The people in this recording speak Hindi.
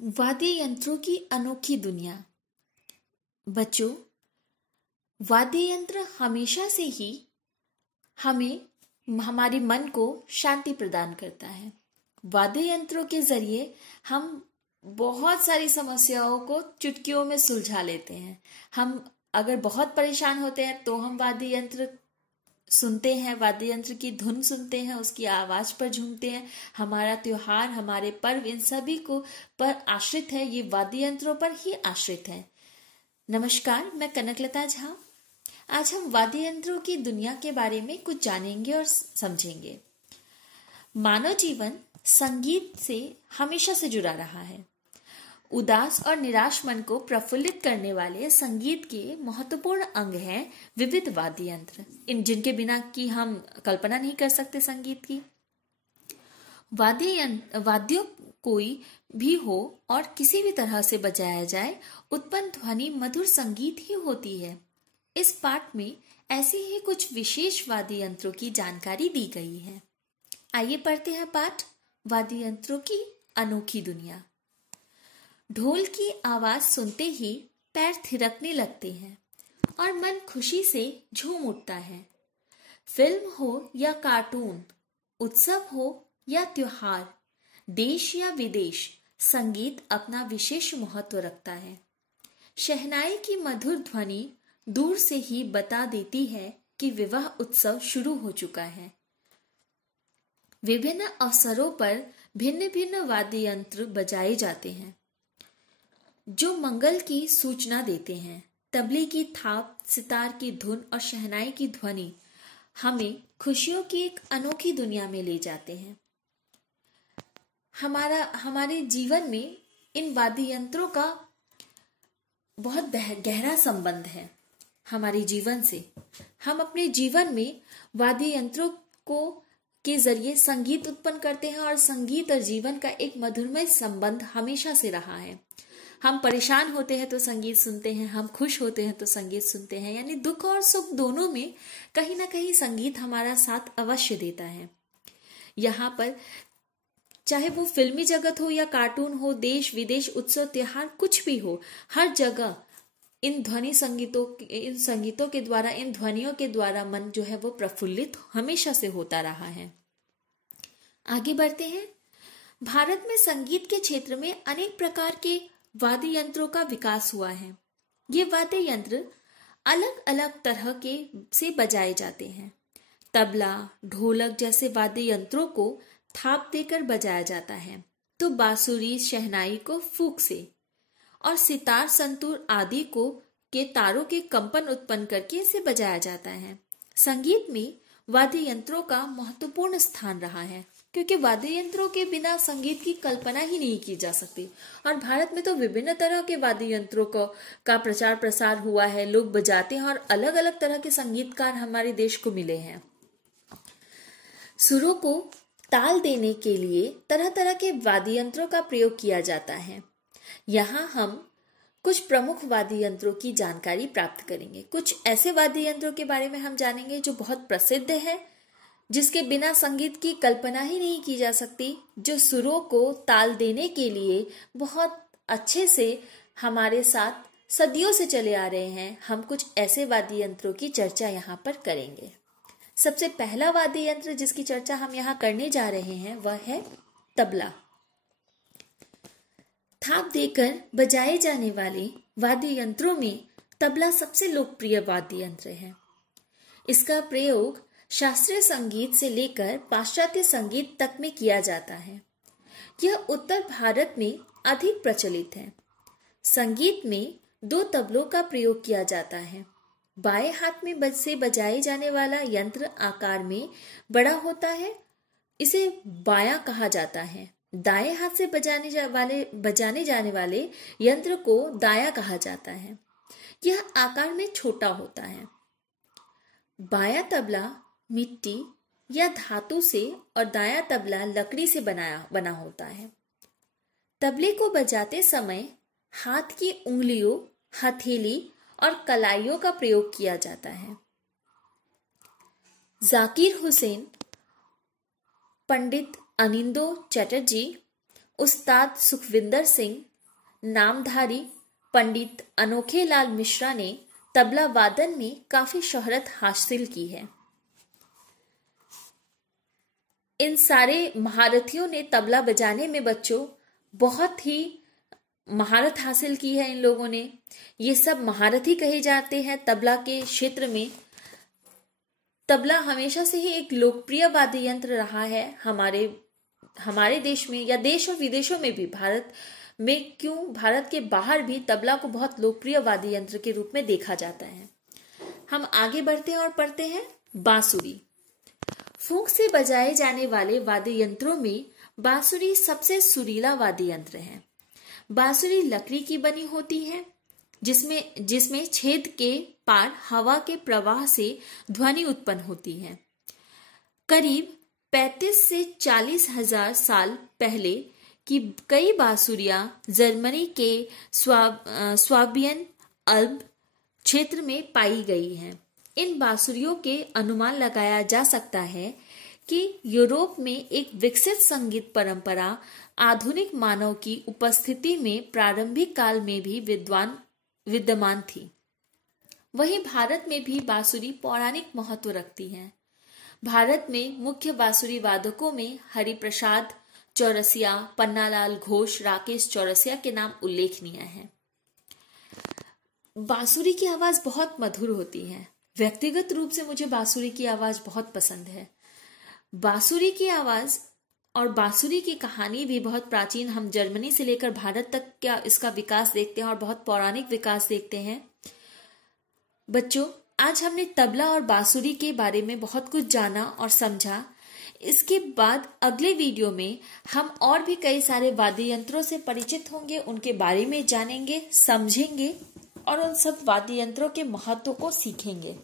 वाद्य यंत्रों की अनोखी दुनिया। बच्चों, वाद्य यंत्र हमेशा से ही हमें हमारे मन को शांति प्रदान करता है। वाद्य यंत्रों के जरिए हम बहुत सारी समस्याओं को चुटकियों में सुलझा लेते हैं। हम अगर बहुत परेशान होते हैं तो हम वाद्य यंत्र सुनते हैं, वाद्य यंत्र की धुन सुनते हैं, उसकी आवाज पर झूमते हैं। हमारा त्योहार, हमारे पर्व, इन सभी को पर आश्रित है, ये वाद्य यंत्रों पर ही आश्रित है। नमस्कार, मैं कनकलता झा। आज हम वाद्य यंत्रों की दुनिया के बारे में कुछ जानेंगे और समझेंगे। मानव जीवन संगीत से हमेशा से जुड़ा रहा है। उदास और निराश मन को प्रफुल्लित करने वाले संगीत के महत्वपूर्ण अंग हैं विविध वाद्य यंत्र, जिनके बिना की हम कल्पना नहीं कर सकते संगीत की। वाद्यों कोई भी हो और किसी भी तरह से बजाया जाए, उत्पन्न ध्वनि मधुर संगीत ही होती है। इस पाठ में ऐसे ही कुछ विशेष वाद्य यंत्रों की जानकारी दी गई है। आइए पढ़ते हैं पाठ, वाद्य यंत्रों की अनोखी दुनिया। ढोल की आवाज सुनते ही पैर थिरकने लगते हैं और मन खुशी से झूम उठता है। फिल्म हो या कार्टून, उत्सव हो या त्योहार, देश या विदेश, संगीत अपना विशेष महत्व रखता है। शहनाई की मधुर ध्वनि दूर से ही बता देती है कि विवाह उत्सव शुरू हो चुका है। विभिन्न अवसरों पर भिन्न भिन्न वाद्य यंत्र बजाए जाते हैं जो मंगल की सूचना देते हैं। तबले की थाप, सितार की धुन और शहनाई की ध्वनि हमें खुशियों की एक अनोखी दुनिया में ले जाते हैं। हमारे जीवन में इन वाद्य यंत्रों का बहुत गहरा संबंध है हमारे जीवन से। हम अपने जीवन में वाद्य यंत्रों के जरिए संगीत उत्पन्न करते हैं और संगीत और जीवन का एक मधुरमय संबंध हमेशा से रहा है। हम परेशान होते हैं तो संगीत सुनते हैं, हम खुश होते हैं तो संगीत सुनते हैं, यानी दुख और सुख दोनों में कहीं ना कहीं संगीत हमारा साथ अवश्य देता है। यहाँ पर चाहे वो फिल्मी जगत हो या कार्टून हो, देश विदेश, उत्सव त्योहार, कुछ भी हो, हर जगह इन संगीतों के द्वारा, इन ध्वनियों के द्वारा मन जो है वो प्रफुल्लित हमेशा से होता रहा है। आगे बढ़ते हैं। भारत में संगीत के क्षेत्र में अनेक प्रकार के वाद्य यंत्रों का विकास हुआ है। ये वाद्य यंत्र अलग अलग तरह के से बजाए जाते हैं। तबला, ढोलक जैसे वाद्य यंत्रों को थाप देकर बजाया जाता है, तो बांसुरी, शहनाई को फूंक से और सितार, संतूर आदि को के तारों के कंपन उत्पन्न करके इसे बजाया जाता है। संगीत में वाद्य यंत्रों का महत्वपूर्ण स्थान रहा है, क्योंकि वाद्य यंत्रों के बिना संगीत की कल्पना ही नहीं की जा सकती। और भारत में तो विभिन्न तरह के वाद्य यंत्रों का प्रचार प्रसार हुआ है, लोग बजाते हैं और अलग अलग तरह के संगीतकार हमारे देश को मिले हैं। सुरों को ताल देने के लिए तरह तरह के वाद्य यंत्रों का प्रयोग किया जाता है। यहाँ हम कुछ प्रमुख वाद्य यंत्रों की जानकारी प्राप्त करेंगे। कुछ ऐसे वाद्य यंत्रों के बारे में हम जानेंगे जो बहुत प्रसिद्ध है, जिसके बिना संगीत की कल्पना ही नहीं की जा सकती, जो सुरों को ताल देने के लिए बहुत अच्छे से हमारे साथ सदियों से चले आ रहे हैं। हम कुछ ऐसे वाद्य यंत्रों की चर्चा यहाँ पर करेंगे। सबसे पहला वाद्य यंत्र जिसकी चर्चा हम यहाँ करने जा रहे हैं वह है तबला। थाप देकर बजाए जाने वाले वाद्य यंत्रों में तबला सबसे लोकप्रिय वाद्य यंत्र है। इसका प्रयोग शास्त्रीय संगीत से लेकर पाश्चात्य संगीत तक में किया जाता है। यह उत्तर भारत में अधिक प्रचलित है। संगीत में दो तबलों का प्रयोग किया जाता है। बाएं हाथ में से बजाए जाने वाला यंत्र आकार में बड़ा होता है, इसे बायां कहा जाता है। दाएं हाथ से बजाने जाने वाले यंत्र को दायां कहा जाता है। यह आकार में छोटा होता है। बायां तबला मिट्टी या धातु से और दायां तबला लकड़ी से बना होता है। तबले को बजाते समय हाथ की उंगलियों, हथेली और कलाइयों का प्रयोग किया जाता है। जाकिर हुसैन, पंडित अनिंदो चटर्जी उस्ताद सुखविंदर सिंह नामधारी पंडित अनोखे लाल मिश्रा ने तबला वादन में काफी शोहरत हासिल की है। इन सारे महारथियों ने तबला बजाने में बच्चों बहुत ही महारत हासिल की है। इन लोगों ने, ये सब महारथी कहे जाते हैं तबला के क्षेत्र में। तबला हमेशा से ही एक लोकप्रिय वाद्य यंत्र रहा है हमारे देश में, या देश और विदेशों में भी। भारत में क्यों, भारत के बाहर भी तबला को बहुत लोकप्रिय वाद्य यंत्र के रूप में देखा जाता है। हम आगे बढ़ते हैं और पढ़ते हैं बांसुरी। फूंक से बजाए जाने वाले वाद्य यंत्रों में बांसुरी सबसे सुरीला वाद्य यंत्र है। बांसुरी लकड़ी की बनी होती है जिसमें छेद के पार हवा के प्रवाह से ध्वनि उत्पन्न होती है। करीब 35 से 40 हजार साल पहले की कई बांसुरियां जर्मनी के स्वाबियन अल्ब क्षेत्र में पाई गई हैं। इन बांसुरियों के अनुमान लगाया जा सकता है कि यूरोप में एक विकसित संगीत परंपरा आधुनिक मानव की उपस्थिति में प्रारंभिक काल में भी विद्यमान थी। वहीं भारत में भी बांसुरी पौराणिक महत्व रखती है। भारत में मुख्य बांसुरी वादकों में हरिप्रसाद चौरसिया, पन्नालाल घोष, राकेश चौरसिया के नाम उल्लेखनीय हैं। बांसुरी की आवाज बहुत मधुर होती है। व्यक्तिगत रूप से मुझे बांसुरी की आवाज बहुत पसंद है। बांसुरी की आवाज और बांसुरी की कहानी भी बहुत प्राचीन, हम जर्मनी से लेकर भारत तक क्या इसका विकास देखते हैं और बहुत पौराणिक विकास देखते हैं। बच्चों, आज हमने तबला और बांसुरी के बारे में बहुत कुछ जाना और समझा। इसके बाद अगले वीडियो में हम और भी कई सारे वाद्य यंत्रों से परिचित होंगे, उनके बारे में जानेंगे, समझेंगे और उन सब वाद्य यंत्रों के महत्व को सीखेंगे।